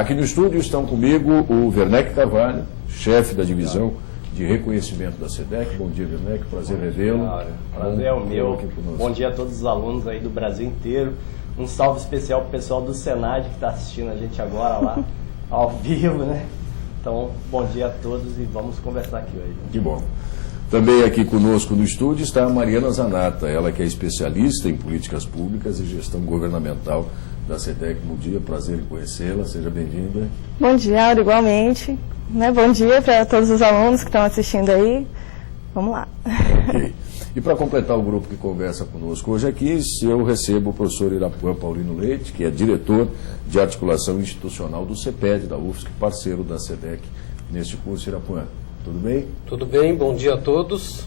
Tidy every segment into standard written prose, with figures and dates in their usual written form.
Aqui no estúdio estão comigo o Werneck Carvalho, chefe da divisão de reconhecimento da SEDEC. Bom dia, Werneck, prazer revê-lo. Prazer é o meu. Bom dia a todos os alunos aí do Brasil inteiro. Um salve especial para o pessoal do Senad que está assistindo a gente agora lá, ao vivo, né? Então, bom dia a todos e vamos conversar aqui hoje. Que bom. Também aqui conosco no estúdio está a Mariana Zanata, ela que é especialista em políticas públicas e gestão governamental da SEDEC. Bom dia, prazer em conhecê-la, seja bem-vinda. Bom dia, Auro, igualmente. Bom dia para todos os alunos que estão assistindo aí. Vamos lá. Ok. E para completar o grupo que conversa conosco hoje aqui, eu recebo o professor Irapuã Paulino Leite, que é diretor de articulação institucional do CEPED, da UFSC, parceiro da SEDEC neste curso. Irapuã, tudo bem? Tudo bem, bom dia a todos.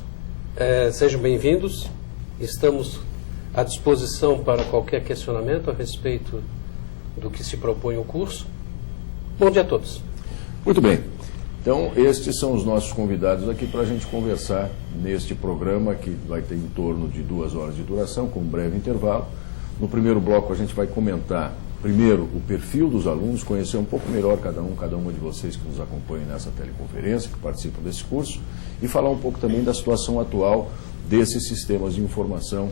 Sejam bem-vindos. Estamos à disposição para qualquer questionamento a respeito do que se propõe o curso. Bom dia a todos. Muito bem. Então, estes são os nossos convidados aqui para a gente conversar neste programa que vai ter em torno de 2 horas de duração, com um breve intervalo. No primeiro bloco, a gente vai comentar, primeiro, o perfil dos alunos, conhecer um pouco melhor cada uma de vocês que nos acompanham nessa teleconferência, que participam desse curso, e falar um pouco também da situação atual desses sistemas de informação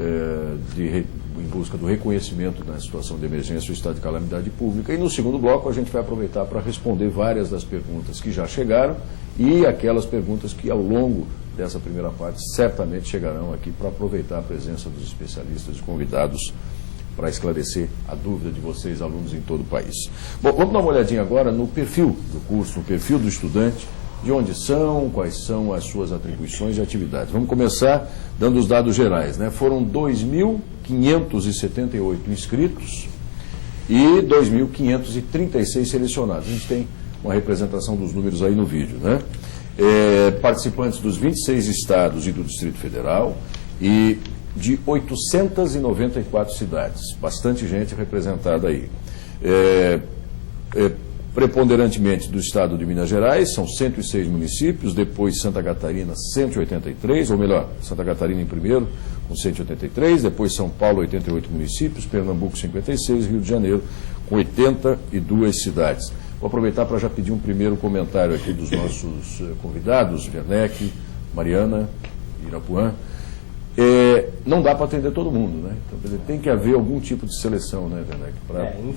em busca do reconhecimento na situação de emergência ou estado de calamidade pública. E no segundo bloco a gente vai aproveitar para responder várias das perguntas que já chegaram e aquelas perguntas que ao longo dessa primeira parte certamente chegarão aqui para aproveitar a presença dos especialistas e convidados para esclarecer a dúvida de vocês, alunos em todo o país. Bom, vamos dar uma olhadinha agora no perfil do curso, no perfil do estudante, de onde são, quais são as suas atribuições e atividades. Vamos começar dando os dados gerais, né? Foram 2.578 inscritos e 2.536 selecionados. A gente tem uma representação dos números aí no vídeo, né? Participantes dos 26 estados e do Distrito Federal e de 894 cidades. Bastante gente representada aí. Preponderantemente do estado de Minas Gerais, são 106 municípios, depois Santa Catarina, 183, ou melhor, Santa Catarina em primeiro, com 183, depois São Paulo, 88 municípios, Pernambuco, 56, Rio de Janeiro, com 82 cidades. Vou aproveitar para já pedir um primeiro comentário aqui dos nossos convidados, Werneck, Mariana, Irapuã. Não dá para atender todo mundo, né? Então, tem que haver algum tipo de seleção, né, Werneck?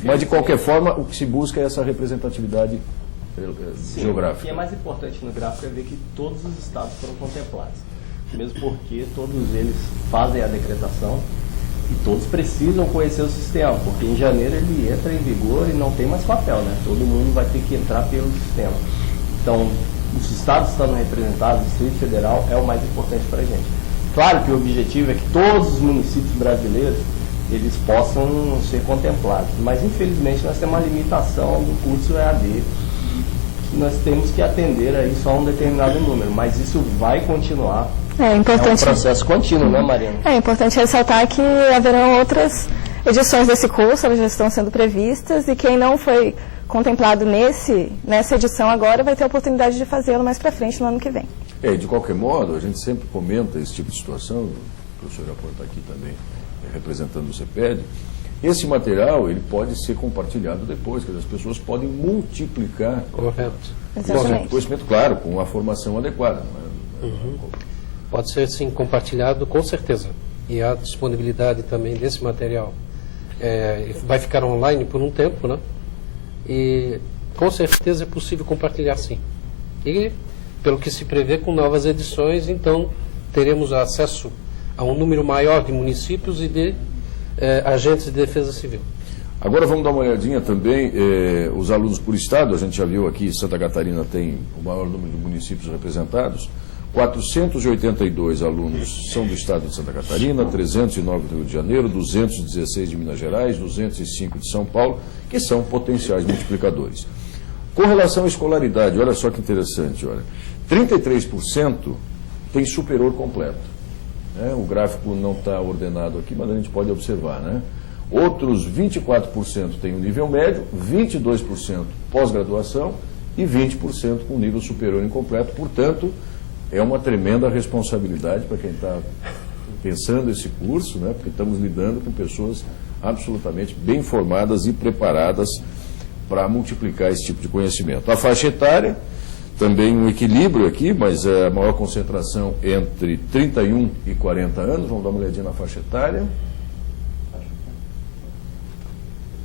Mas, de qualquer forma, o que se busca é essa representatividade geográfica. O que é mais importante no gráfico é ver que todos os estados foram contemplados, mesmo porque todos eles fazem a decretação e todos precisam conhecer o sistema, porque em janeiro ele entra em vigor e não tem mais papel, né? Todo mundo vai ter que entrar pelo sistema. Então, os estados estando representados, o Distrito Federal é o mais importante para a gente. Claro que o objetivo é que todos os municípios brasileiros eles possam ser contemplados, mas infelizmente nós temos uma limitação do curso EAD, que nós temos que atender aí só um determinado número, mas isso vai continuar. É um processo contínuo, né, Mariana? É importante ressaltar que haverão outras edições desse curso, elas já estão sendo previstas, e quem não foi contemplado nessa edição agora vai ter a oportunidade de fazê-lo mais para frente no ano que vem. De qualquer modo, a gente sempre comenta esse tipo de situação, o professor Irapuã está aqui também representando o CEPED. Esse material ele pode ser compartilhado depois, que as pessoas podem multiplicar o conhecimento, claro, com a formação adequada. Não é? Pode ser, sim, compartilhado, com certeza. E a disponibilidade também desse material vai ficar online por um tempo, né? E com certeza é possível compartilhar, sim. E pelo que se prevê, com novas edições, então teremos acesso a um número maior de municípios e de agentes de defesa civil. Agora vamos dar uma olhadinha também, os alunos por estado, a gente já viu aqui, Santa Catarina tem o maior número de municípios representados, 482 alunos são do estado de Santa Catarina, 309 do Rio de Janeiro, 216 de Minas Gerais, 205 de São Paulo, que são potenciais multiplicadores. Com relação à escolaridade, olha só que interessante, 33% tem superior completo. O gráfico não está ordenado aqui, mas a gente pode observar, né? Outros 24% têm um nível médio, 22% pós-graduação e 20% com nível superior incompleto. Portanto, é uma tremenda responsabilidade para quem está pensando esse curso, né? Porque estamos lidando com pessoas absolutamente bem formadas e preparadas para multiplicar esse tipo de conhecimento. A faixa etária, também um equilíbrio aqui, mas a maior concentração entre 31 e 40 anos. Vamos dar uma olhadinha na faixa etária.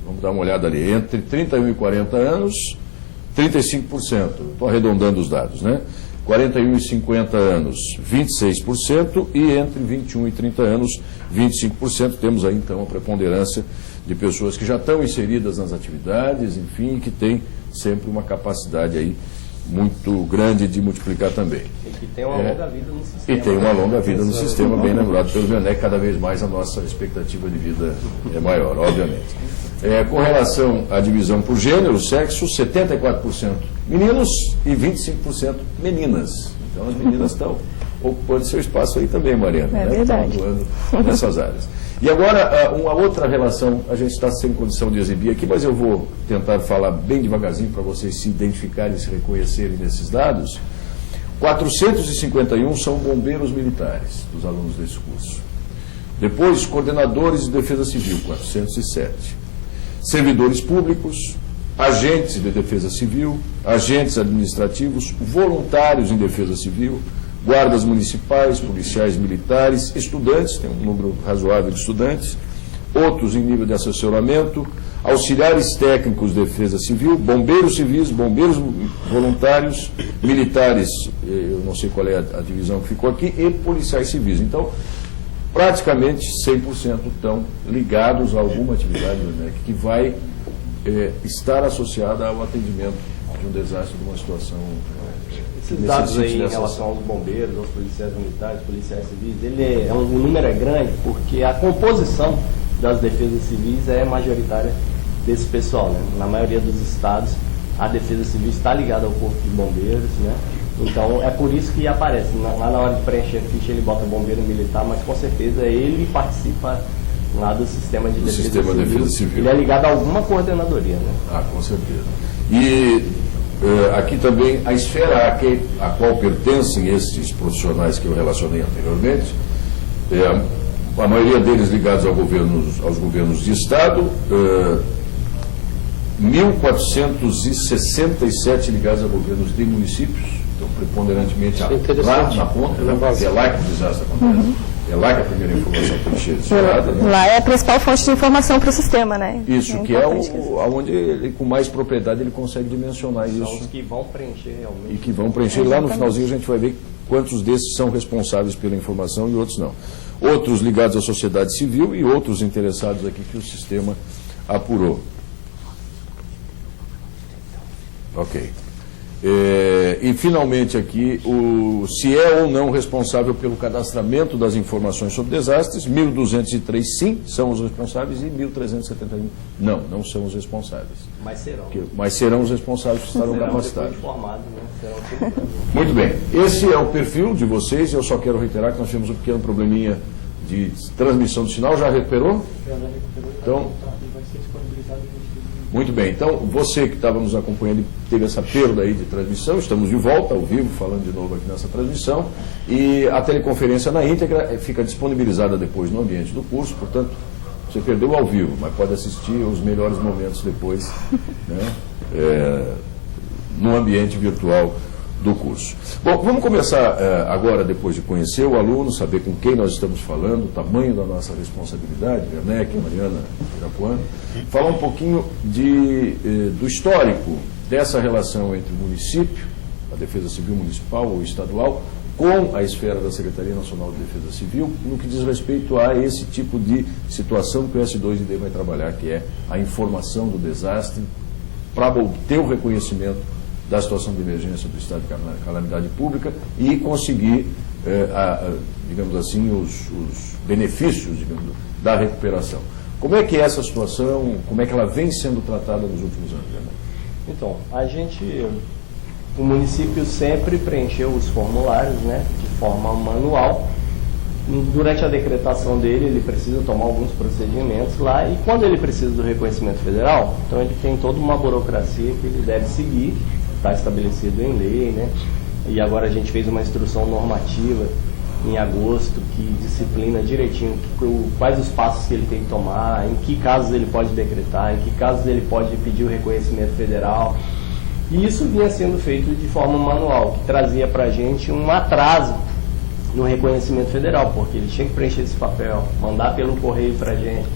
Vamos dar uma olhada ali. Entre 31 e 40 anos, 35%. Estou arredondando os dados, né? 41 e 50 anos, 26%. E entre 21 e 30 anos, 25%. Temos aí, então, a preponderância de pessoas que já estão inseridas nas atividades, enfim, que têm sempre uma capacidade aí muito grande de multiplicar também. E que tem uma longa vida no sistema. E tem uma longa vida no sistema, bem lembrado pelo Werneck. Cada vez mais a nossa expectativa de vida é maior, obviamente. Com relação à divisão por gênero, sexo, 74% meninos e 25% meninas. Então as meninas estão ocupando seu espaço aí também, Mariana. É verdade. Estão atuando nessas áreas. E agora, uma outra relação, a gente está sem condição de exibir aqui, mas eu vou tentar falar bem devagarzinho para vocês se identificarem e se reconhecerem nesses dados. 451 são bombeiros militares, dos alunos desse curso. Depois, coordenadores de defesa civil, 407. Servidores públicos, agentes de defesa civil, agentes administrativos, voluntários em defesa civil, guardas municipais, policiais militares, estudantes, tem um número razoável de estudantes, outros em nível de assessoramento, auxiliares técnicos de defesa civil, bombeiros civis, bombeiros voluntários, militares, eu não sei qual é a divisão que ficou aqui, e policiais civis. Então, praticamente 100% estão ligados a alguma atividade, né, que vai estar associada ao atendimento de um desastre, de uma situação. Esses dados aí em relação aos bombeiros, aos policiais militares, policiais civis, o número é grande porque a composição das defesas civis é majoritária desse pessoal, né? Na maioria dos estados, a defesa civil está ligada ao corpo de bombeiros, né? Então, é por isso que aparece. Lá na hora de preencher a ficha, ele bota bombeiro militar, mas com certeza ele participa lá do sistema de defesa civil. Ele é ligado a alguma coordenadoria, né? Ah, com certeza. E aqui também a esfera a qual pertencem esses profissionais que eu relacionei anteriormente, a maioria deles ligados aos governos de Estado, 1.467 ligados a governos de municípios, então preponderantemente lá na ponta, né? É lá que o desastre acontece. É lá que a primeira informação foi gerada. Né? Lá é a principal fonte de informação para o sistema, né? Isso, que é onde ele, com mais propriedade ele consegue dimensionar isso. São os que vão preencher realmente. E que vão preencher. Lá no finalzinho a gente vai ver quantos desses são responsáveis pela informação e outros não. Outros ligados à sociedade civil e outros interessados aqui que o sistema apurou. Ok. E, finalmente, aqui, se é ou não responsável pelo cadastramento das informações sobre desastres, 1.203 sim são os responsáveis e 1.371 não são os responsáveis. Mas serão os responsáveis que estarão capacitados. Muito bem. Esse é o perfil de vocês. Eu só quero reiterar que nós tivemos um pequeno probleminha de transmissão do sinal. Já recuperou? Já recuperou. Então, vai ser disponibilizado. Muito bem, então você que estava nos acompanhando teve essa perda aí de transmissão, estamos de volta ao vivo, falando de novo aqui nessa transmissão, e a teleconferência na íntegra fica disponibilizada depois no ambiente do curso, portanto, você perdeu ao vivo, mas pode assistir os melhores momentos depois, né, no ambiente virtual do curso. Bom, vamos começar agora, depois de conhecer o aluno, saber com quem nós estamos falando, o tamanho da nossa responsabilidade, Werneck, Mariana, Irapuã, falar um pouquinho do histórico dessa relação entre o município, a Defesa Civil Municipal ou estadual, com a esfera da Secretaria Nacional de Defesa Civil, no que diz respeito a esse tipo de situação que o S2ID vai trabalhar, que é a informação do desastre, para obter o reconhecimento da situação de emergência do estado de calamidade pública e conseguir, digamos assim, os benefícios, digamos, da recuperação. Como é que é essa situação, como é que ela vem sendo tratada nos últimos anos? Então, o município sempre preencheu os formulários, né, de forma manual. Durante a decretação dele, ele precisa tomar alguns procedimentos lá, e quando ele precisa do reconhecimento federal, então ele tem toda uma burocracia que ele deve seguir, está estabelecido em lei, né? E agora a gente fez uma instrução normativa em agosto, que disciplina direitinho quais os passos que ele tem que tomar, em que casos ele pode decretar, em que casos ele pode pedir o reconhecimento federal. E isso vinha sendo feito de forma manual, que trazia para a gente um atraso no reconhecimento federal, porque ele tinha que preencher esse papel, mandar pelo correio para a gente,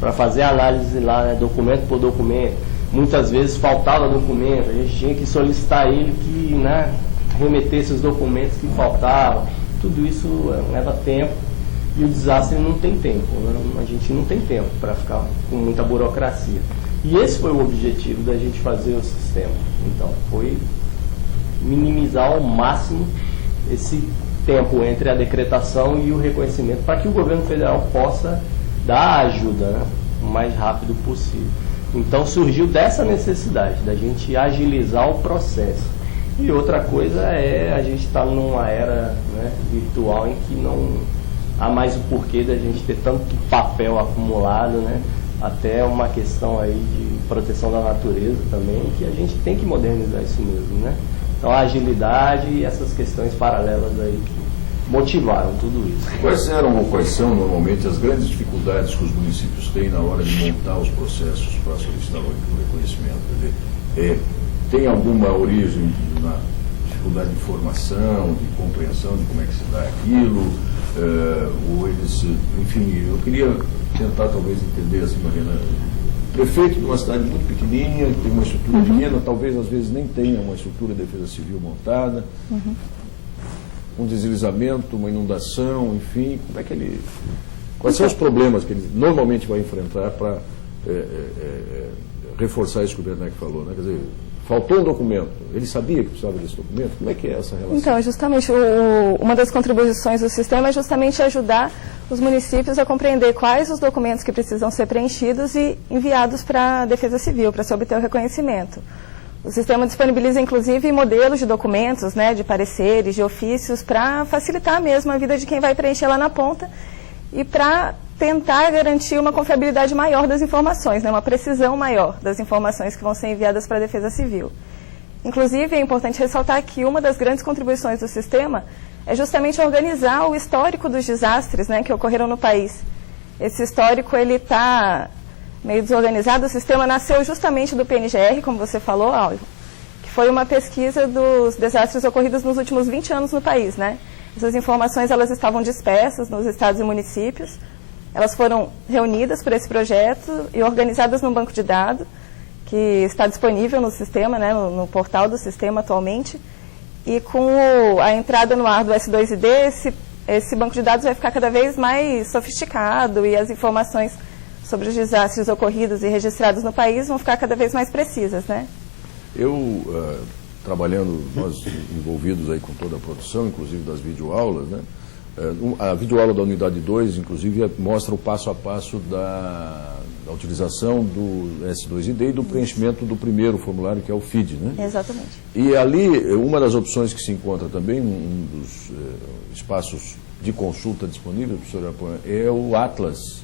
para fazer a análise lá, né, documento por documento. Muitas vezes faltava documento, a gente tinha que solicitar ele que, né, remetesse os documentos que faltavam. Tudo isso leva tempo e o desastre não tem tempo, né? A gente não tem tempo para ficar com muita burocracia. E esse foi o objetivo da gente fazer o sistema. Então, foi minimizar ao máximo esse tempo entre a decretação e o reconhecimento, para que o governo federal possa dar a ajuda, né, o mais rápido possível. Então, surgiu dessa necessidade, da gente agilizar o processo. E outra coisa é a gente estar numa era, né, virtual em que não há mais o porquê da gente ter tanto papel acumulado, né, até uma questão aí de proteção da natureza também, que a gente tem que modernizar isso mesmo, né? Então a agilidade e essas questões paralelas aí que motivaram tudo isso. Quais eram ou quais são normalmente as grandes dificuldades que os municípios têm na hora de montar os processos para solicitar o reconhecimento? Quer dizer, tem alguma origem na dificuldade de formação, de compreensão de como é que se dá aquilo? Ou eles, enfim, eu queria tentar talvez entender assim, Mariana, prefeito de uma cidade muito pequenininha, que tem uma estrutura pequena, talvez às vezes nem tenha uma estrutura de defesa civil montada, um deslizamento, uma inundação, enfim, como é que ele... Quais são os problemas que ele normalmente vai enfrentar para reforçar isso que o Bernanke falou, né? Quer dizer, faltou um documento, ele sabia que precisava desse documento, como é que é essa relação? Então, justamente, uma das contribuições do sistema é justamente ajudar os municípios a compreender quais os documentos que precisam ser preenchidos e enviados para a Defesa Civil, para se obter o reconhecimento. O sistema disponibiliza, inclusive, modelos de documentos, né, de pareceres, de ofícios, para facilitar mesmo a vida de quem vai preencher lá na ponta e para tentar garantir uma confiabilidade maior das informações, né, uma precisão maior das informações que vão ser enviadas para a Defesa Civil. Inclusive, é importante ressaltar que uma das grandes contribuições do sistema é justamente organizar o histórico dos desastres, né, que ocorreram no país. Esse histórico está meio desorganizado. O sistema nasceu justamente do PNGR, como você falou, Álvaro, que foi uma pesquisa dos desastres ocorridos nos últimos 20 anos no país, né? Essas informações elas estavam dispersas nos estados e municípios. Elas foram reunidas por esse projeto e organizadas num banco de dados que está disponível no sistema, né, no portal do sistema atualmente. E com a entrada no ar do S2ID, esse banco de dados vai ficar cada vez mais sofisticado e as informações sobre os desastres ocorridos e registrados no país vão ficar cada vez mais precisas, né? Trabalhando, nós envolvidos aí com toda a produção, inclusive das videoaulas, né? A videoaula da unidade 2, inclusive, mostra o passo a passo da utilização do S2ID e do preenchimento do primeiro formulário, que é o FID, né? Exatamente. E ali, uma das opções que se encontra também, um dos espaços de consulta disponível, professor Apoian, é o Atlas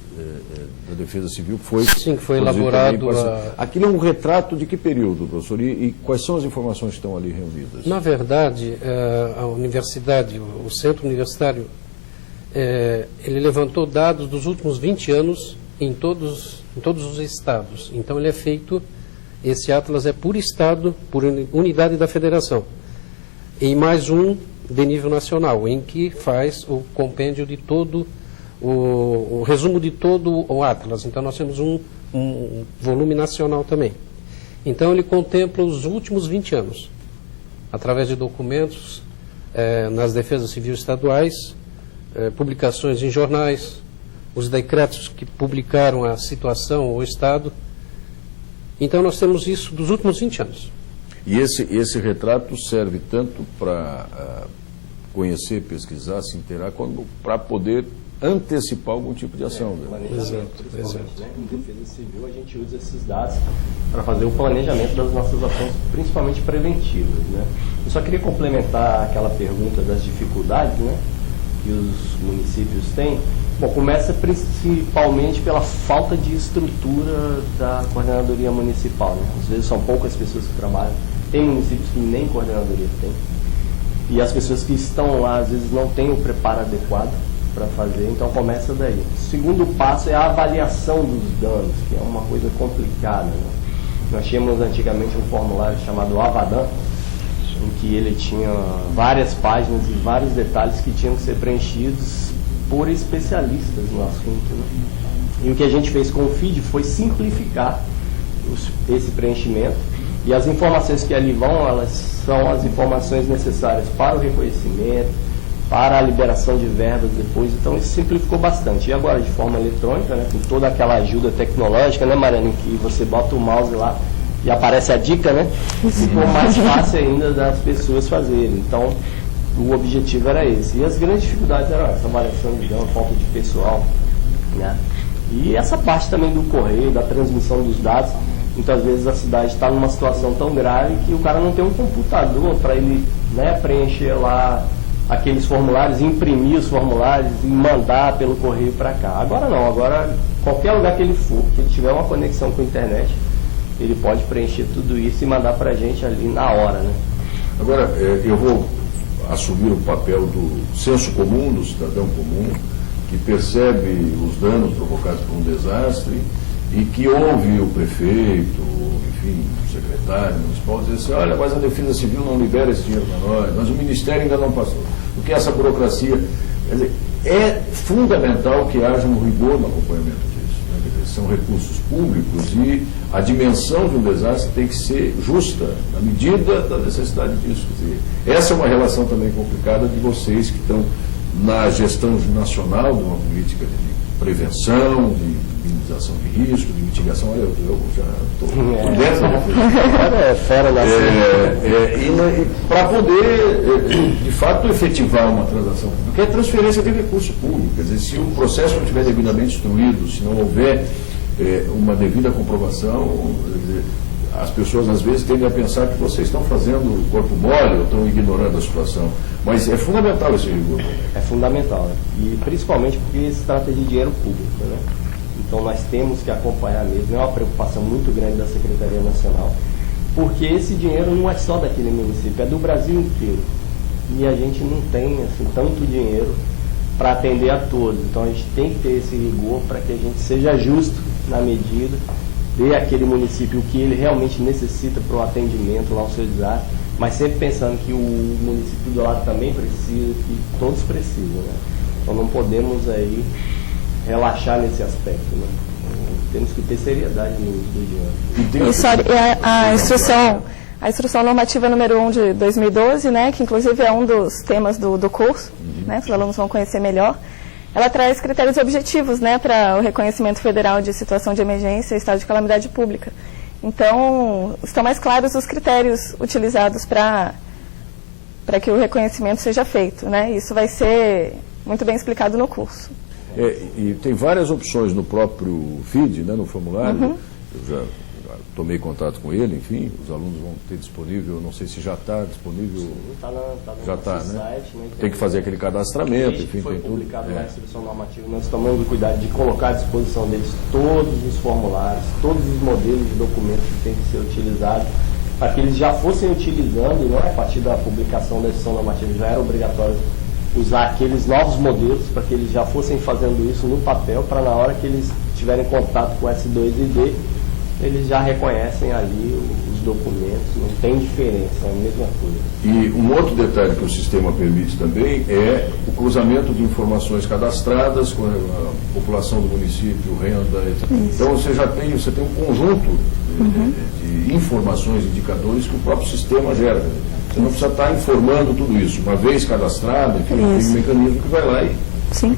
da Defesa Civil, que foi... Sim, que foi elaborado... Aquilo é um retrato de que período, professor? E quais são as informações que estão ali reunidas? Na verdade, a universidade, o centro universitário, ele levantou dados dos últimos 20 anos em todos os estados. Então, ele é feito, esse Atlas é por estado, por unidade da federação. E mais um de nível nacional, em que faz o compêndio de todo, o resumo de todo o Atlas. Então, nós temos um volume nacional também. Então, ele contempla os últimos 20 anos, através de documentos nas defesas civis estaduais, publicações em jornais, os decretos que publicaram a situação, o Estado. Então, nós temos isso dos últimos 20 anos. E esse retrato serve tanto para conhecer, pesquisar, se inteirar, como para poder antecipar algum tipo de ação. Exato. Né? Em defesa civil, a gente usa esses dados para fazer o planejamento das nossas ações, principalmente preventivas. Né? Eu só queria complementar aquela pergunta das dificuldades, né, que os municípios têm. Bom, começa principalmente pela falta de estrutura da coordenadoria municipal. Né? Às vezes são poucas pessoas que trabalham. Tem municípios que nem coordenadoria tem. e as pessoas que estão lá às vezes não têm o preparo adequado para fazer, então começa daí. O segundo passo é a avaliação dos danos, que é uma coisa complicada, né? Nós tínhamos antigamente um formulário chamado Avadan, em que ele tinha várias páginas e vários detalhes que tinham que ser preenchidos por especialistas no assunto, né? E o que a gente fez com o FID foi simplificar esse preenchimento, e as informações que ali vão, elas são as informações necessárias para o reconhecimento, para a liberação de verbas depois, então isso simplificou bastante. E agora de forma eletrônica, né, com toda aquela ajuda tecnológica, né, Mariana, em que você bota o mouse lá e aparece a dica, né, ficou mais fácil ainda das pessoas fazerem. Então o objetivo era esse. E as grandes dificuldades eram essa avaliação de dano, falta de pessoal, né, e essa parte também do correio, da transmissão dos dados. Muitas vezes a cidade está numa situação tão grave que o cara não tem um computador para ele, né, preencher lá aqueles formulários, imprimir os formulários e mandar pelo correio para cá. Agora não, agora qualquer lugar que ele for, que ele tiver uma conexão com a internet, ele pode preencher tudo isso e mandar para a gente ali na hora, né? Agora, eu vou assumir o papel do senso comum, do cidadão comum, que percebe os danos provocados por um desastre e que ouve o prefeito, enfim, o secretário municipal dizer assim, olha, mas a Defesa Civil não libera esse dinheiro para nós, mas o Ministério ainda não passou. Porque essa burocracia, quer dizer, é fundamental que haja um rigor no acompanhamento disso, né? Quer dizer, são recursos públicos e a dimensão de um desastre tem que ser justa, na medida da necessidade disso. Quer dizer, essa é uma relação também complicada de vocês que estão na gestão nacional de uma política de prevenção, de minimização de risco, de mitigação. Olha, eu já estou por dentro da e para poder, de fato, efetivar uma transação pública, que é transferência de recurso público. Quer dizer, se o processo não estiver devidamente instruído, se não houver uma devida comprovação, quer dizer, as pessoas às vezes tendem a pensar que vocês estão fazendo corpo mole ou estão ignorando a situação. Mas é fundamental esse rigor. É fundamental, né? E principalmente porque se trata de dinheiro público, né? Então nós temos que acompanhar mesmo, é uma preocupação muito grande da Secretaria Nacional, porque esse dinheiro não é só daquele município, é do Brasil inteiro. E a gente não tem assim, tanto dinheiro para atender a todos. Então a gente tem que ter esse rigor para que a gente seja justo na medida, dê àquele município o que ele realmente necessita para o atendimento lá ao seu desastre, mas sempre pensando que o município do lado também precisa, que todos precisam, né? Então não podemos aí relaxar nesse aspecto, né? Temos que ter seriedade no uso do dinheiro. Isso, a instrução normativa número 1 de 2012, né, que inclusive é um dos temas do curso, né, os alunos vão conhecer melhor, ela traz critérios objetivos, né, para o reconhecimento federal de situação de emergência e estado de calamidade pública. Então, estão mais claros os critérios utilizados para que o reconhecimento seja feito, né? Isso vai ser muito bem explicado no curso. E tem várias opções no próprio FID, né, no formulário. Eu já tomei contato com ele, enfim, os alunos vão ter disponível, não sei se já está disponível. Já está, né? Site, né? Tem que fazer aquele cadastramento, enfim, foi tem tudo. publicado na instrução normativa, nós tomamos cuidado de colocar à disposição deles todos os formulários, todos os modelos de documentos que têm que ser utilizados, para que eles já fossem utilizando, né, a partir da publicação da instrução normativa, já era obrigatório usar aqueles novos modelos, para que eles já fossem fazendo isso no papel, para na hora que eles tiverem contato com S2ID, eles já reconhecem ali os documentos, não tem diferença, é a mesma coisa. E um outro detalhe que o sistema permite também é o cruzamento de informações cadastradas com a população do município, renda, etc. Então você tem um conjunto de informações, indicadores que o próprio sistema gera. Você não precisa estar informando tudo isso. Uma vez cadastrado, enfim, tem um mecanismo que vai lá e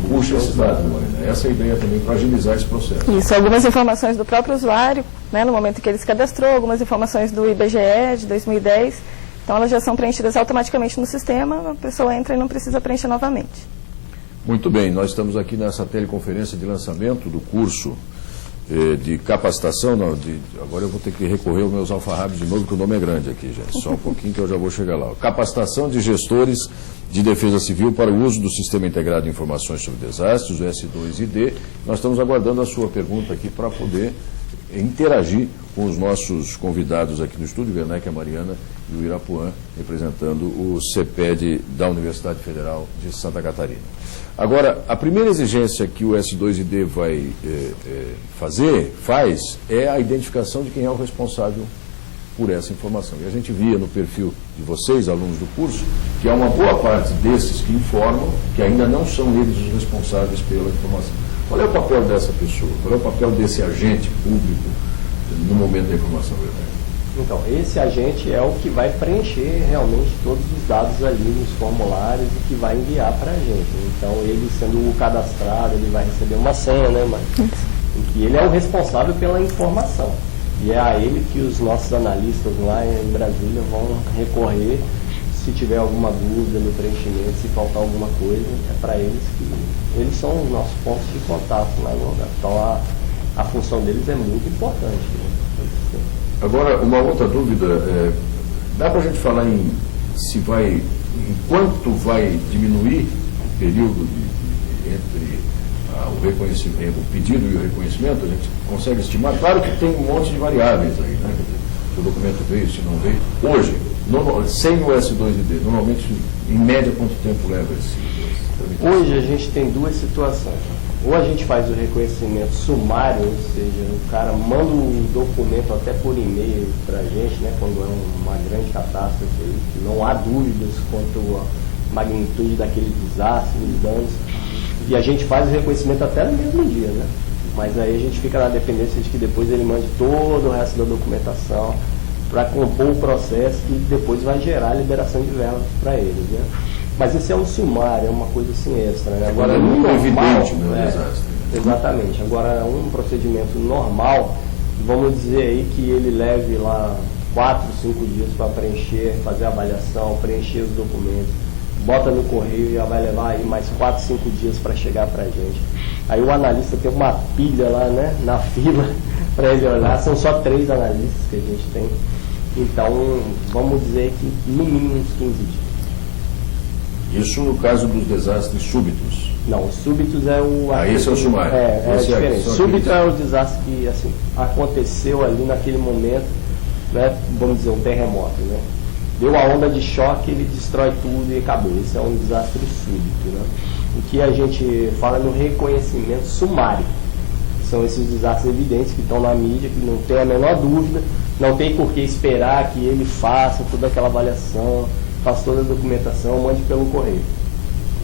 puxa esses dados. Essa é a ideia também para agilizar esse processo. Isso, algumas informações do próprio usuário, né, no momento que ele se cadastrou, algumas informações do IBGE de 2010. Então elas já são preenchidas automaticamente no sistema, a pessoa entra e não precisa preencher novamente. Muito bem, nós estamos aqui nessa teleconferência de lançamento do curso de capacitação. Agora eu vou ter que recorrer aos meus alfarrábios de novo, porque o nome é grande aqui, gente. Só um pouquinho que eu já vou chegar lá. Capacitação de gestores de defesa civil para o uso do Sistema Integrado de Informações sobre Desastres, o S2ID. Nós estamos aguardando a sua pergunta aqui para poder interagir com os nossos convidados aqui no estúdio, Werneck, a Mariana e o Irapuã, representando o CEPED da Universidade Federal de Santa Catarina. Agora, a primeira exigência que o S2ID vai faz é a identificação de quem é o responsável por essa informação. E a gente via no perfil de vocês, alunos do curso, que há uma boa parte desses que informam que ainda não são eles os responsáveis pela informação. Qual é o papel dessa pessoa? Qual é o papel desse agente público no momento da informação? Então, esse agente é o que vai preencher realmente todos os dados ali nos formulários e que vai enviar para a gente. Então, ele sendo cadastrado, ele vai receber uma senha, né, mas e ele é o responsável pela informação. E é a ele que os nossos analistas lá em Brasília vão recorrer se tiver alguma dúvida no preenchimento, se faltar alguma coisa, é para eles que eles são os nossos pontos de contato lá no lugar. Então a função deles é muito importante. Né? Agora, uma outra dúvida, dá para a gente falar em quanto vai diminuir o período entre o reconhecimento, o pedido e o reconhecimento? A gente consegue estimar? Claro que tem um monte de variáveis aí, né? Se o documento veio, se não veio. Hoje, sem o S2ID, normalmente, em média, quanto tempo leva esse tramitação? Hoje a gente tem duas situações. Ou a gente faz o reconhecimento sumário, ou seja, o cara manda o documento até por e-mail para a gente, né, quando é uma grande catástrofe, que não há dúvidas quanto à magnitude daquele desastre, dos danos. E a gente faz o reconhecimento até no mesmo dia, né? Mas aí a gente fica na dependência de que depois ele mande todo o resto da documentação para compor o processo que depois vai gerar a liberação de verbas para eles, né? Mas esse é um sumário, é uma coisa assim extra, né? Agora, no normal, evidente, né, desastre. Exatamente. Agora, um procedimento normal, vamos dizer aí que ele leve lá 4, 5 dias para preencher, fazer a avaliação, preencher os documentos, bota no correio e já vai levar aí mais 4, 5 dias para chegar para a gente. Aí o analista tem uma pilha lá, né, na fila para ele olhar, são só 3 analistas que a gente tem. Então, vamos dizer que no mínimo uns 15 dias. Isso no caso dos desastres súbitos? Não, os súbitos é o... esse é o sumário. É diferente. Súbito aqueles... é o desastre que, assim, aconteceu ali naquele momento, né, vamos dizer, um terremoto, né? Deu a onda de choque, ele destrói tudo e acabou. Isso é um desastre súbito, né? O que a gente fala no reconhecimento sumário. São esses desastres evidentes que estão na mídia, que não tem a menor dúvida, não tem por que esperar que ele faça toda aquela avaliação, faça toda a documentação, mande pelo correio.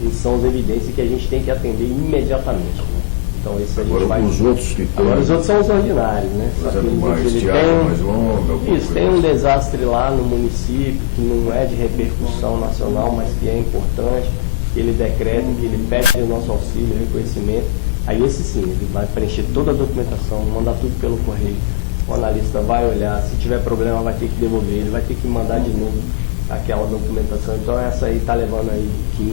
Esses são os evidentes que a gente tem que atender imediatamente. Né? Então, esse a gente agora, vai... os outros que tem... Agora, os outros são os ordinários, né? Por exemplo, mais estiagem, mais longa... Isso, tem um desastre lá no município que não é de repercussão nacional, mas que é importante, que ele decreta, que ele pede o nosso auxílio, reconhecimento. Aí esse sim, ele vai preencher toda a documentação, mandar tudo pelo correio. O analista vai olhar, se tiver problema vai ter que devolver, ele vai ter que mandar de novo aquela documentação. Então essa aí está levando aí 15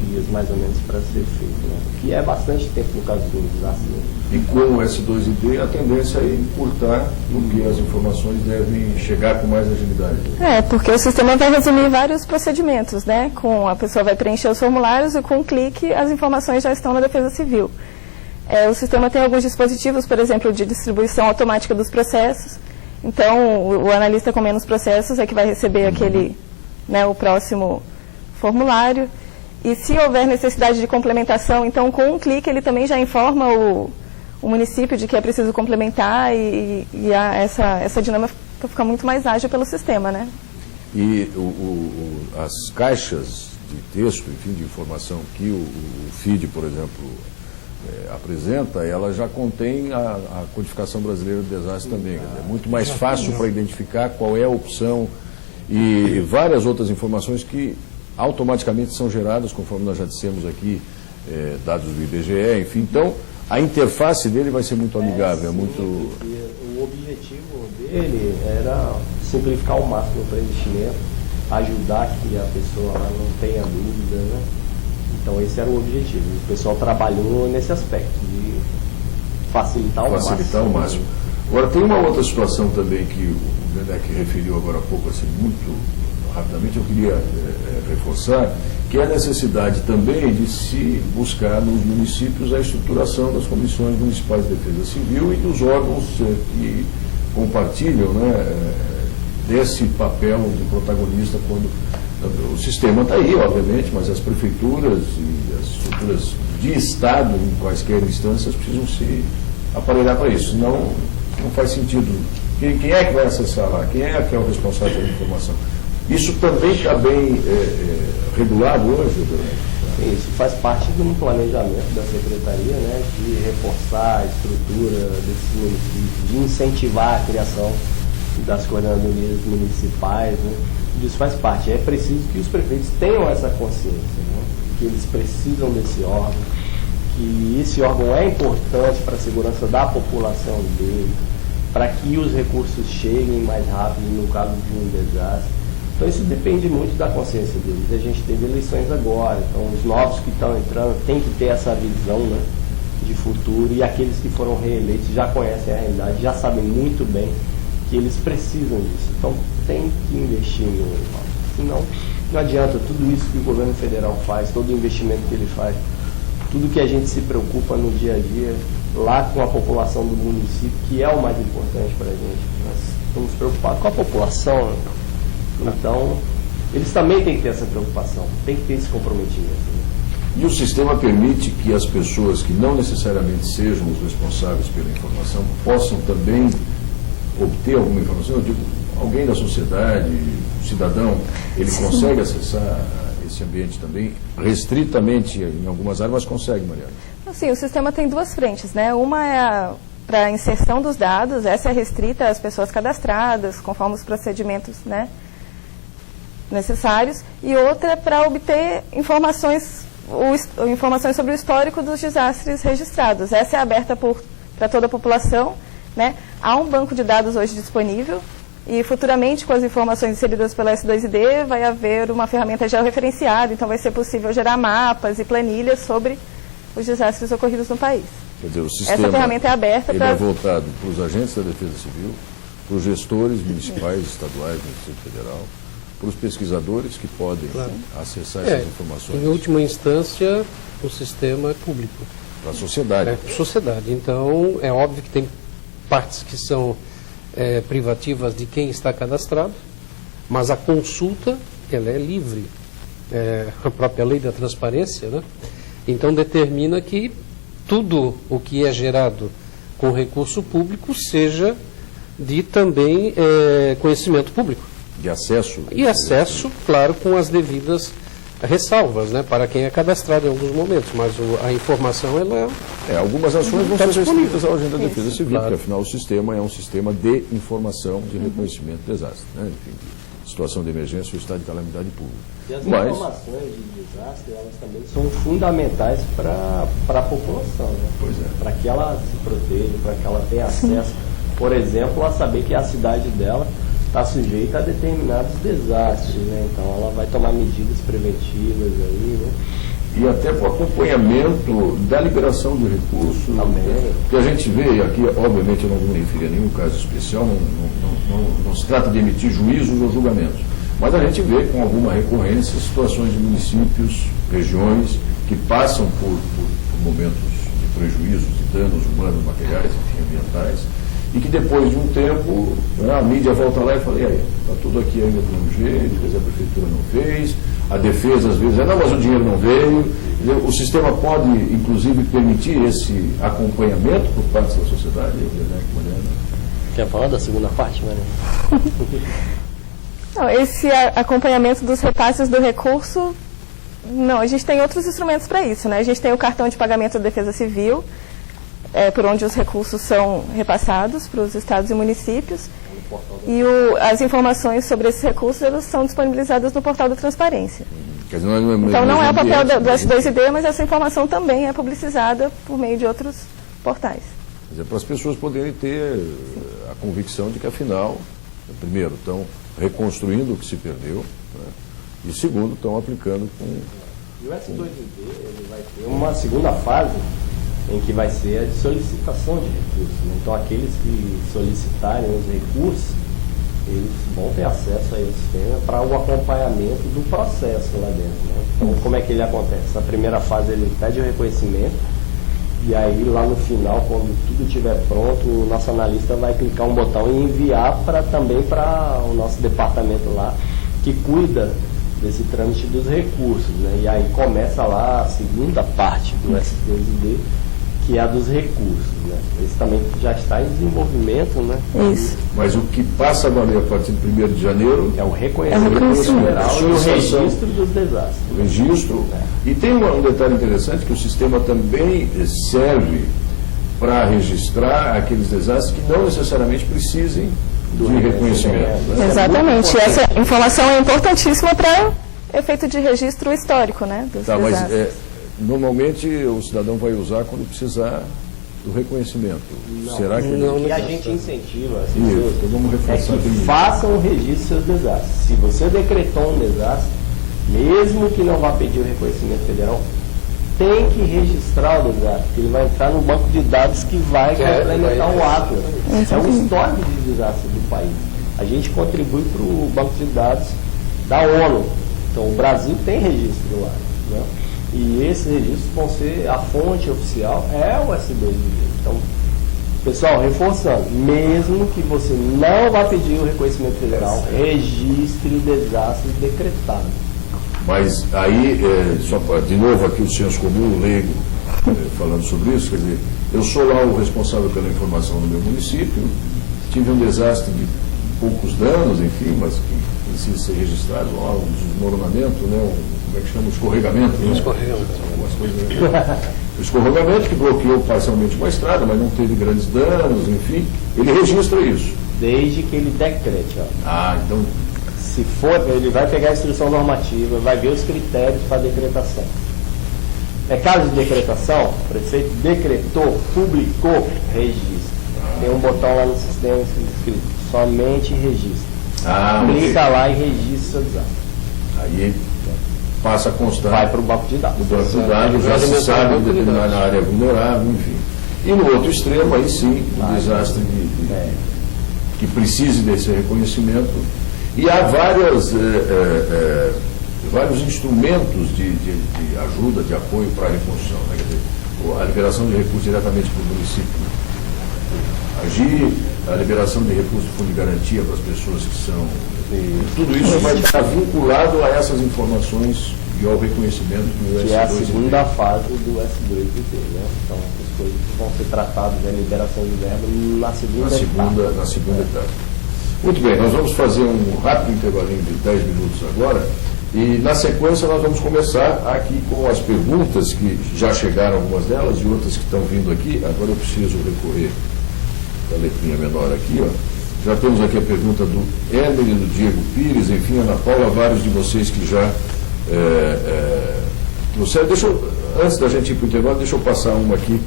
dias mais ou menos para ser feito, né? Que é bastante tempo no caso do desastre. E com o S2ID a tendência é encurtar, porque as informações devem chegar com mais agilidade. Porque o sistema vai resumir vários procedimentos, né? A pessoa vai preencher os formulários e com um clique as informações já estão na Defesa Civil. O sistema tem alguns dispositivos, por exemplo, de distribuição automática dos processos. Então, o analista com menos processos é que vai receber aquele, né, o próximo formulário. E se houver necessidade de complementação, então, com um clique, ele também já informa o município de que é preciso complementar e essa dinâmica fica muito mais ágil pelo sistema, né? E as caixas de texto, enfim, de informação que o FID, por exemplo, apresenta, ela já contém a codificação brasileira de desastre também. É muito mais fácil para identificar qual é a opção e várias outras informações que automaticamente são geradas, conforme nós já dissemos aqui, dados do IBGE, enfim. Então, a interface dele vai ser muito amigável. O objetivo dele era simplificar ao máximo o preenchimento, ajudar que a pessoa lá não tenha dúvida, né? Então esse era o objetivo. O pessoal trabalhou nesse aspecto, de facilitar o máximo. Agora tem uma outra situação também que o Werneck referiu agora há pouco, assim, muito rapidamente, eu queria reforçar que é a necessidade também de se buscar nos municípios a estruturação das comissões municipais de defesa civil e dos órgãos que compartilham, né, desse papel de protagonista quando o sistema está aí, obviamente, mas as prefeituras e as estruturas de Estado, em quaisquer instâncias, precisam se aparelhar para isso, senão não faz sentido. Quem é que vai acessar lá? Quem é que é o responsável pela informação? Isso também está bem regulado hoje, Adorante? Isso faz parte de um planejamento da Secretaria, né, de reforçar a estrutura desses municípios, de incentivar a criação das coordenadorias municipais, né? Isso faz parte. É preciso que os prefeitos tenham essa consciência, né, que eles precisam desse órgão, que esse órgão é importante para a segurança da população dele, para que os recursos cheguem mais rápido no caso de um desastre. Então isso depende muito da consciência deles. A gente teve eleições agora, então os novos que estão entrando têm que ter essa visão, né, de futuro, e aqueles que foram reeleitos já conhecem a realidade, já sabem muito bem que eles precisam disso. Então tem que investir no senão não adianta tudo isso que o governo federal faz, todo o investimento que ele faz, tudo que a gente se preocupa no dia a dia, lá com a população do município, que é o mais importante para a gente. Nós estamos preocupados com a população, né? Então, eles também têm que ter essa preocupação, tem que ter esse comprometimento. Né? E o sistema permite que as pessoas que não necessariamente sejam os responsáveis pela informação possam também obter alguma informação? Eu digo, alguém da sociedade, cidadão, ele consegue acessar esse ambiente também, restritamente em algumas áreas, mas consegue, Mariana? Sim, o sistema tem duas frentes, né? Uma é para a inserção dos dados, essa é restrita às pessoas cadastradas, conforme os procedimentos, né, necessários, e outra é para obter informações sobre o histórico dos desastres registrados. Essa é aberta para toda a população, né? Há um banco de dados hoje disponível e futuramente, com as informações inseridas pela S2ID, vai haver uma ferramenta georreferenciada, então vai ser possível gerar mapas e planilhas sobre os desastres ocorridos no país. Quer dizer, o sistema, essa ferramenta é aberta ele é voltado para os agentes da Defesa Civil, para os gestores municipais, estaduais do Distrito Federal, para os pesquisadores que podem acessar essas informações. Em última instância, o sistema é público. Para a sociedade. É para a sociedade. Então, é óbvio que tem partes que são privativas de quem está cadastrado, mas a consulta, ela é livre. A própria lei da transparência, né? Então, determina que tudo o que é gerado com recurso público seja de também conhecimento público. De acesso. E acesso, claro, com as devidas ressalvas, né, para quem é cadastrado em alguns momentos, mas a informação, ela algumas ações vão ser restritas ao agente da Defesa Civil, claro. Porque afinal o sistema é um sistema de informação, de reconhecimento de desastre, né? Enfim, situação de emergência ou estado de calamidade pública. E as informações de desastre, elas também são fundamentais para a população, né? Pois é. Para que ela se proteja, para que ela tenha acesso, por exemplo, a saber que a cidade dela está sujeita a determinados desastres, né? Então ela vai tomar medidas preventivas aí, né? E até para o acompanhamento da liberação de recursos. Também. Porque a gente vê, e aqui obviamente eu não vou me referir a nenhum caso especial, não se trata de emitir juízos ou julgamentos, mas a gente vê com alguma recorrência situações de municípios, regiões, que passam por momentos de prejuízos, de danos humanos, materiais, enfim, ambientais, e que depois de um tempo, a mídia volta lá e fala, e aí, está tudo aqui ainda do mesmo jeito, quer dizer, a prefeitura não fez, a defesa às vezes, não, mas o dinheiro não veio. O sistema pode, inclusive, permitir esse acompanhamento por parte da sociedade, Mariana? Quer falar da segunda parte, Mariana? Não, esse acompanhamento dos repasses do recurso, não, a gente tem outros instrumentos para isso, né? A gente tem o cartão de pagamento da Defesa Civil, por onde os recursos são repassados para os estados e municípios. E as informações sobre esses recursos elas são disponibilizadas no portal da transparência. Quer dizer, então não é o papel do S2ID, mas essa informação também é publicizada por meio de outros portais. Quer dizer, para as pessoas poderem ter a convicção de que, afinal, primeiro, estão reconstruindo o que se perdeu, né? E segundo, estão aplicando com... E o S2ID ele vai ter uma segunda fase em que vai ser a de solicitação de recursos. Então, aqueles que solicitarem os recursos, eles vão ter acesso a esse sistema para o acompanhamento do processo lá dentro, né? Então, como é que ele acontece? Na primeira fase, ele pede o reconhecimento, e aí lá no final, quando tudo estiver pronto, o nosso analista vai clicar um botão e enviar também para o nosso departamento lá, que cuida desse trâmite dos recursos, né? E aí começa lá a segunda parte do S2D, que é a dos recursos, né? Esse também já está em desenvolvimento, né? Isso. Mas o que passa a valer a partir de 1º de janeiro É o reconhecimento geral e o registro dos desastres. o registro. E tem um detalhe interessante, que o sistema também serve para registrar aqueles desastres que não necessariamente precisem de reconhecimento. Né? Exatamente. E essa informação é importantíssima para efeito de registro histórico, né? Dos Tá, mas desastres. normalmente o cidadão vai usar quando precisar do reconhecimento. Será que Não, O que a gente incentiva as Isso, pessoas então vamos é reforçar que primeiro. façam o registro dos seus desastres. Se você decretou um desastre, mesmo que não vá pedir o reconhecimento federal, tem que registrar o desastre, porque ele vai entrar no banco de dados que vai complementar o Atlas. É um histórico de desastres do país. A gente contribui para o banco de dados da ONU. Então, o Brasil tem registro lá, né? E esses registros vão ser, a fonte oficial é o S2D. Então, pessoal, reforçando, mesmo que você não vá pedir o reconhecimento federal, registre o desastre decretado. Mas aí, de novo aqui o senso comum, o leigo, falando sobre isso, quer dizer, eu sou lá o responsável pela informação no meu município, tive um desastre de poucos danos, enfim, mas que precisa ser registrado, lá um desmoronamento, né, como é que chama? O escorregamento. Né? Algumas coisas, né? O escorregamento que bloqueou parcialmente uma estrada, mas não teve grandes danos, enfim, ele registra isso. Desde que ele decrete, ó. Ah, então... Se for, ele vai pegar a instrução normativa, vai ver os critérios para decretação. É caso de decretação, o prefeito decretou, publicou, registra. Tem um botão lá no sistema escrito, somente registra. Clica lá e registra seu desastre. Aí passa a constar. Vai para o banco de dados. O banco de dados já se sabe determinada área vulnerável, enfim. E no outro extremo, aí sim, o desastre que precise desse reconhecimento. E há vários instrumentos de ajuda, de apoio para a reconstrução. Né? Quer dizer, a liberação de recursos diretamente para o município agir, a liberação de recursos do fundo de garantia para as pessoas que são... tudo isso vai estar vinculado a essas informações e ao reconhecimento do S2D. Que é a segunda fase do S2D, né? Então, as coisas vão ser tratadas, a liberação de verba na segunda etapa. Muito bem, nós vamos fazer um rápido intervalinho de 10 minutos agora e na sequência nós vamos começar aqui com as perguntas que já chegaram, algumas delas, e outras que estão vindo aqui. Agora eu preciso recorrer da letrinha menor aqui, ó. Já temos aqui a pergunta do Hermine, do Diego Pires, enfim, Ana Paula, vários de vocês que já trouxeram. Antes da gente ir para o intervalo, deixa eu passar uma aqui.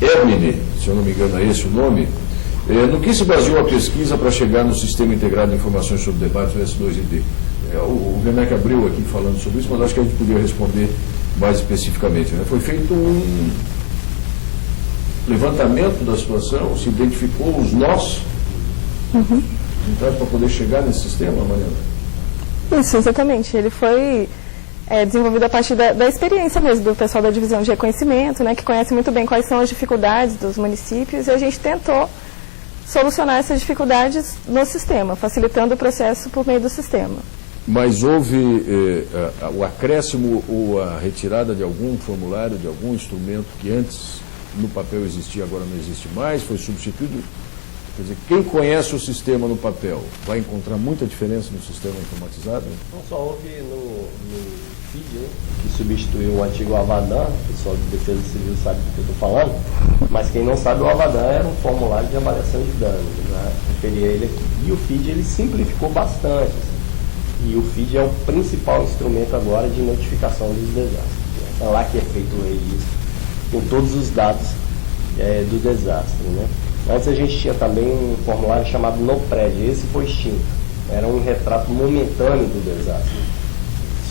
Hermine, se eu não me engano é esse o nome. No que se baseou a pesquisa para chegar no Sistema Integrado de Informações sobre Debates, o S2D? O Werneck abriu aqui falando sobre isso, mas acho que a gente podia responder mais especificamente. Né? Foi feito um levantamento da situação, se identificou os nós para poder chegar nesse sistema, Mariana? Isso, exatamente. Ele foi desenvolvido a partir da experiência mesmo do pessoal da divisão de reconhecimento, né, que conhece muito bem quais são as dificuldades dos municípios, e a gente tentou solucionar essas dificuldades no sistema, facilitando o processo por meio do sistema. Mas houve o acréscimo ou a retirada de algum formulário, de algum instrumento que antes no papel existia, agora não existe mais, foi substituído? Quer dizer, quem conhece o sistema no papel vai encontrar muita diferença no sistema informatizado? Não só houve no FID, né, que substituiu o antigo Avadan, o pessoal de Defesa Civil sabe do que eu estou falando, mas quem não sabe, o Avadan era um formulário de avaliação de danos, né? Referia ele aqui. E o FID ele simplificou bastante. E o FID é o principal instrumento agora de notificação dos desastres. É lá que é feito o registro com todos os dados do desastre, né? Antes a gente tinha também um formulário chamado NOPRED, esse foi extinto. Era um retrato momentâneo do desastre.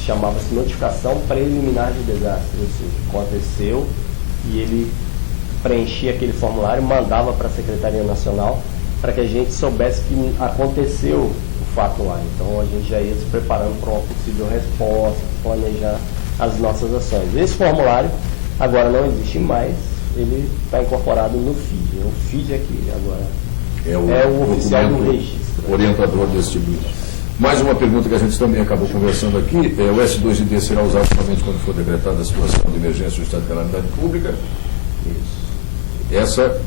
Chamava-se notificação preliminar de desastre, ou seja, aconteceu e ele preenchia aquele formulário, mandava para a Secretaria Nacional para que a gente soubesse que aconteceu fato lá. Então a gente já ia se preparando para uma possível resposta, planejar as nossas ações. Esse formulário agora não existe mais, ele está incorporado no FID. O FID aqui agora é o oficial do registro. Orientador desse tipo de... Mais uma pergunta que a gente também acabou conversando aqui, o S2ID será usado somente quando for decretada a situação de emergência ou estado de calamidade pública? Isso. Essa,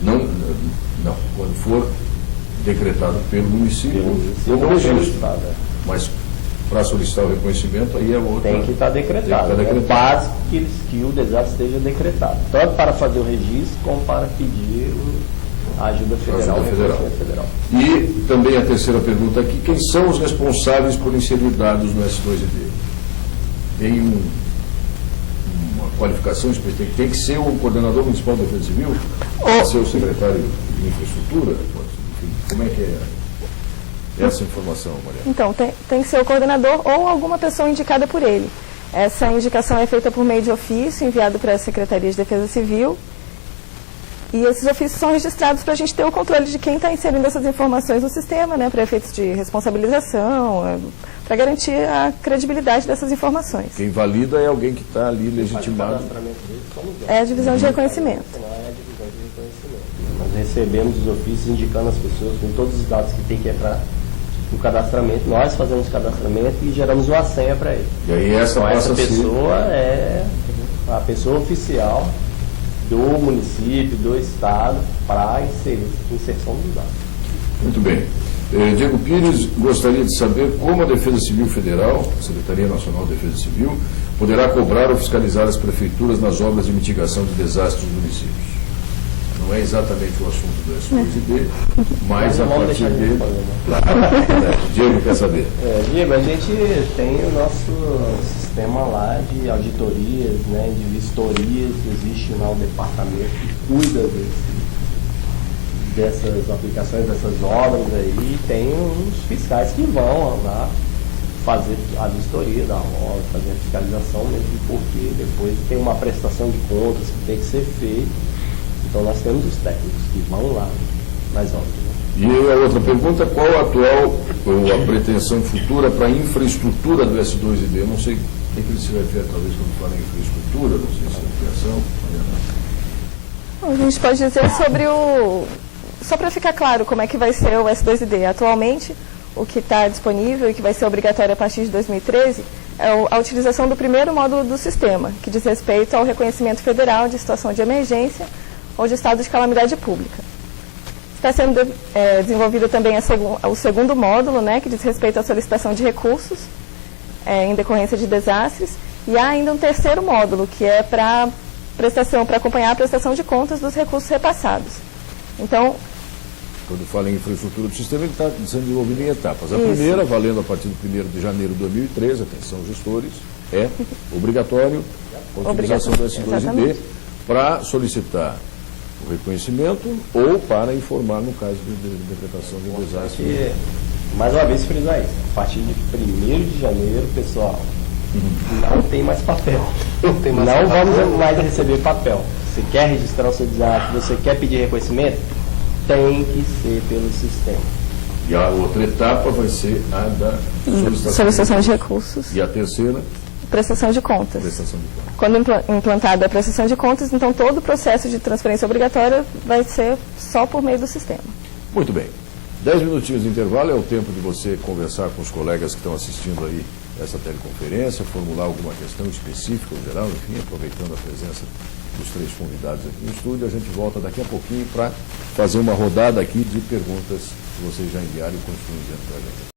não, quando for decretado pelo município, como registro. Mas para solicitar o reconhecimento, aí é outra... Tem que estar decretado. É básico que o desastre esteja decretado. Tanto para fazer o registro, como para pedir a ajuda federal. E também a terceira pergunta aqui, quem são os responsáveis por inserir dados no S2ID? Tem uma qualificação específica? Tem que ser o coordenador municipal da Defesa Civil? Pode ser o secretário de infraestrutura? Como é que é essa informação, Maria? Então, tem que ser o coordenador ou alguma pessoa indicada por ele. Essa indicação é feita por meio de ofício, enviado para a Secretaria de Defesa Civil. E esses ofícios são registrados para a gente ter o controle de quem está inserindo essas informações no sistema, né, para efeitos de responsabilização, para garantir a credibilidade dessas informações. Quem valida é alguém que está ali legitimado. É a divisão de reconhecimento. Nós recebemos os ofícios indicando as pessoas com todos os dados que tem que entrar no cadastramento. Nós fazemos o cadastramento e geramos uma senha para ele. E aí essa pessoa é a pessoa oficial do município, do estado, para a inserção dos dados. Muito bem. Diego Pires gostaria de saber como a Defesa Civil Federal, a Secretaria Nacional de Defesa Civil, poderá cobrar ou fiscalizar as prefeituras nas obras de mitigação de desastres dos municípios. Não é exatamente o assunto do S2ID, mas a partir dele... Diego quer saber. Diego, a gente tem o nosso sistema lá de auditorias, né, de vistorias, existe lá um departamento que cuida dessas aplicações, dessas obras aí, e tem uns fiscais que vão lá fazer a vistoria da obra, fazer a fiscalização mesmo, porque depois tem uma prestação de contas que tem que ser feita. Então nós temos os técnicos que vão lá nas obras. Né? E a outra pergunta, qual a atual ou a pretensão futura para a infraestrutura do S2ID? Eu não sei o que ele se refere, talvez, quando fala em infraestrutura, não sei se é ampliação. A gente pode dizer sobre só para ficar claro como é que vai ser o S2ID. Atualmente, o que está disponível e que vai ser obrigatório a partir de 2013 é a utilização do primeiro módulo do sistema, que diz respeito ao reconhecimento federal de situação de emergência ou de estado de calamidade pública. Está sendo desenvolvido também o segundo módulo, né, que diz respeito à solicitação de recursos em decorrência de desastres, e há ainda um terceiro módulo, que é para acompanhar a prestação de contas dos recursos repassados. Então, quando fala em infraestrutura do sistema, ele está sendo desenvolvido em etapas. A primeira, valendo a partir do 1º de janeiro de 2013, atenção gestores, é obrigatório a utilização do S2ID para solicitar o reconhecimento ou para informar no caso de decretação de um desastre. Mais uma vez frisar isso, a partir de 1º de janeiro, pessoal, não tem mais papel. Não vamos mais receber papel. Você quer registrar o seu desastre, você quer pedir reconhecimento, tem que ser pelo sistema. E a outra etapa vai ser a da solicitação de recursos. E a terceira? Prestação de contas. Prestação de contas. Quando implantada a prestação de contas, então todo o processo de transferência obrigatória vai ser só por meio do sistema. Muito bem. 10 minutinhos de intervalo é o tempo de você conversar com os colegas que estão assistindo aí essa teleconferência, formular alguma questão específica ou geral, enfim, aproveitando a presença dos 3 convidados aqui no estúdio. A gente volta daqui a pouquinho para fazer uma rodada aqui de perguntas que vocês já enviaram e continuam enviando para a gente.